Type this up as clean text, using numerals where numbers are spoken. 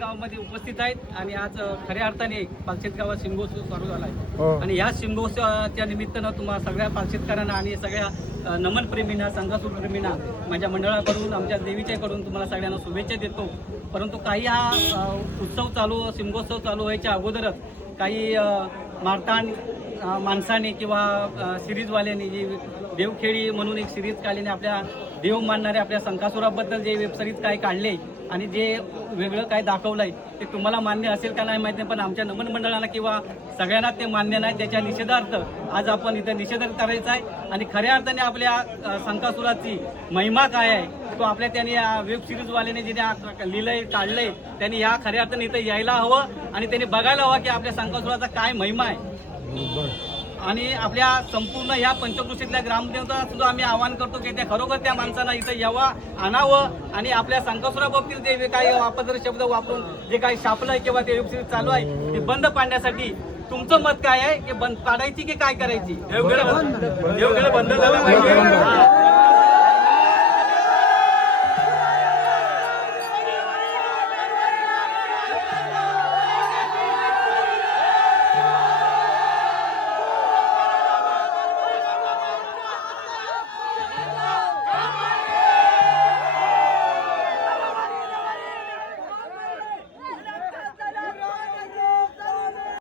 गावामध्ये उपस्थित आहेत आणि आज खऱ्या अर्थाने पालशेत गावात शिमगोत्सव चालू झाला आहे आणि या शिमगोत्सवाच्या निमित्तानं तुम्हाला सगळ्या पालशेतकरांना आणि सगळ्या नमनप्रेमींना संघासूर प्रेमींना माझ्या मंडळाकडून आमच्या देवीच्याकडून तुम्हाला सगळ्यांना शुभेच्छा देतो। परंतु काही हा उत्सव चालू शिमगोत्सव चालू व्हायच्या अगोदरच काही मारतांड माणसाने किंवा सिरीजवाल्यांनी जी देवखेडी म्हणून एक सिरीज काढल्याने आपल्या देव मानणाऱ्या आपल्या संकासुराबद्दल जे वेब सिरीज काय काढले आणि जे वेगळं काय दाखवलंय ते तुम्हाला मान्य असेल का नाही माहिती नाही, पण आमच्या नमन मंडळाला किंवा सगळ्यांना ते मान्य नाही। त्याच्या निषेधार्थ आज आपण इथं निषेध करायचा आहे आणि खऱ्या अर्थाने आपल्या संकासुराची महिमा काय आहे तो आपल्या त्यांनी वेब सिरीजवाल्याने जिने लिहिलंय काढलंय त्यांनी या खऱ्या अर्थाने इथं यायला हवं आणि त्यांनी बघायला हवं की आपल्या संकासुराचा काय महिमा आहे। आणि आपल्या संपूर्ण ह्या पंचकृषीतल्या ग्रामदेवता सुद्धा आम्ही आवाहन करतो की त्या खरोखर त्या माणसांना इथं यावं आणावं आणि आपल्या संकासुराबाबतीत जे काही वापरणारे शब्द वापरून जे काही छापलंय किंवा ते वेब सिरीज चालू आहे ते बंद पाडण्यासाठी तुमचं मत काय आहे की बंद पाडायची की काय करायची? देवगड बंद झाला पाहिजे।